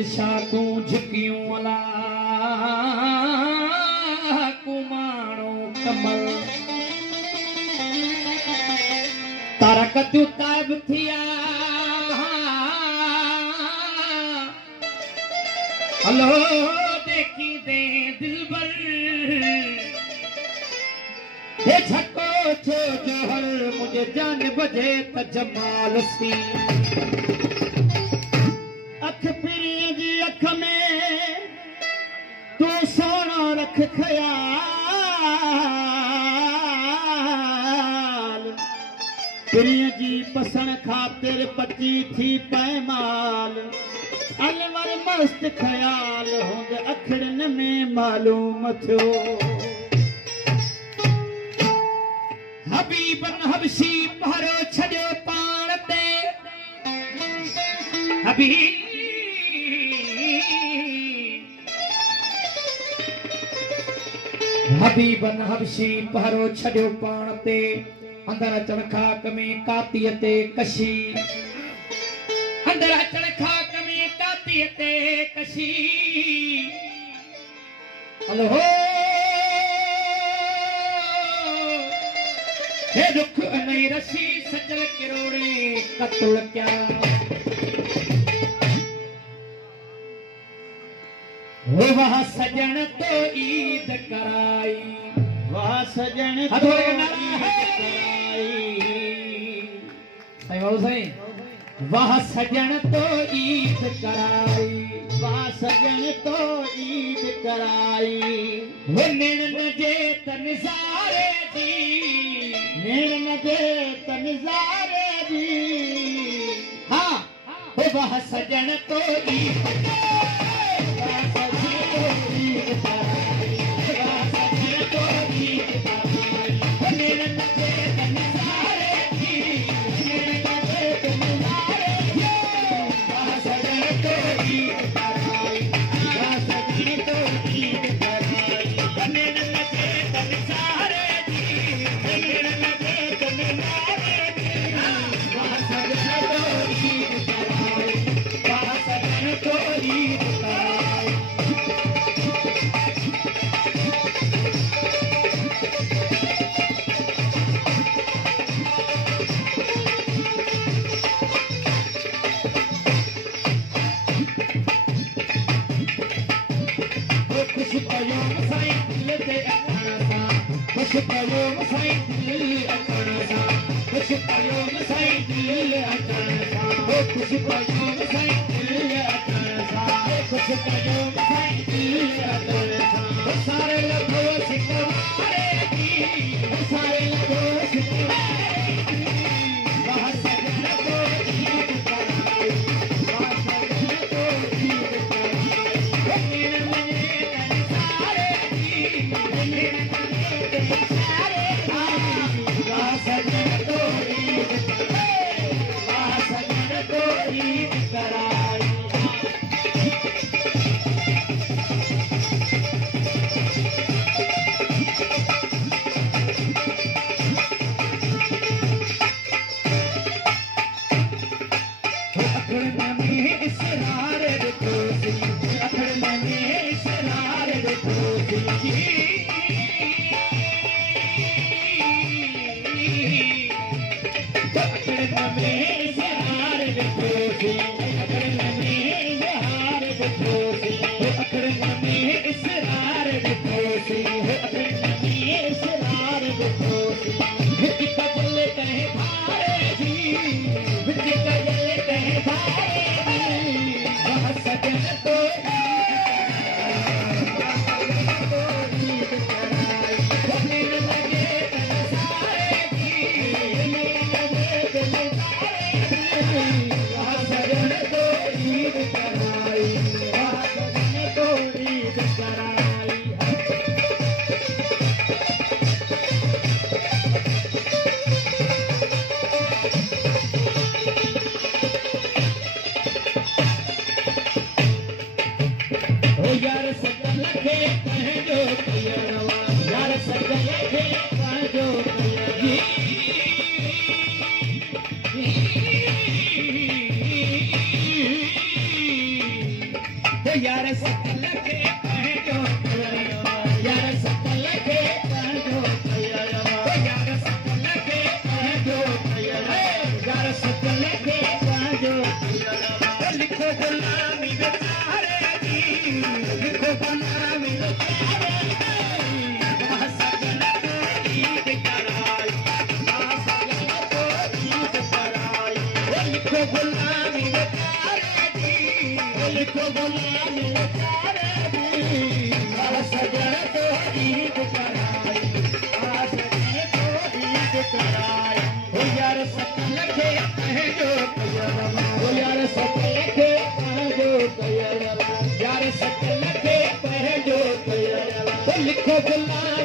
बादशाह तू झुकियूं अला कुमाणो कमल तारा कतियूं ताइब थिया हलो देखी दे दिलबर हे छको छो जहर मुझे जान बजे त जमाल सी अख पिरी जी अख में तू सोना रख ख्याल पिरी जी पसंद खातिर पची थी पैमाल अलवर मस्त ख्याल होंगे अखड़न में मालूम थियो हबीबन हबशी भरो छड़ो पाण ते हबीबन हबशी भरो छड़ो पाण ते अंदर अचण खाक में कातीअ ते कशी अंदर अचण खाक में कातीअ ते कशी हलो हे दुख नहीं रसी सजल किरोड़े कतल क्या हो वह सजन तो ईद कराई वह सजन तो ईद कराई सही बाबू सही वह सजन तो ईद कराई वह सजन तो ईद कराई वो निन जे तनसारे दी निन जे तनसारे दी हाँ वो वह सजन तो ईद वह सजन तो ईद कराई वह सजन तो ईद कराई वो निन जे तनसारे दी निन जे तनसारे दी वह सजन तो ईद कराई वह सजन तो ईद कराई वो निन जे तनसारे दी निन जे तनसारे दी वह सजन तो ईद कराई वह सजन तो ईद कराई खुश कयो साईं दिल ते अखण सां खुश कयो साईं दिल अखण सां खुश कयो साईं दिल अखण सां खुश कयो साईं दिल अखण सां खुश कयो साईं दिल अखण सां सारे लखो सिकवारे दी सारे लखो सिकवारे दी वह सजन तो ईद कराई वह सजन तो ईद कराई तो यार सकल के पंहिंजो कयरवा यार सकल के पंहिंजो कयरवा तो यार सकल के पंहिंजो कयरवा यार सकल के पंहिंजो कयरवा लिखो गुलामी बेचारे दी लिखो गुलामी बेचारे दी वाह सजन तो ईद कराई वाह सजन तो ईद कराई लिखो गुलामी बेचारे दी लिखो गुलामी बेचारे दी वाह सजन तो ईद कराई वाह सजन तो ईद कराई ओ यार सकल के पंहिंजो कयरवा ओ यार सकल के पंहिंजो कयरवा यार सकल के पंहिंजो कयरवा लिखो गुलामी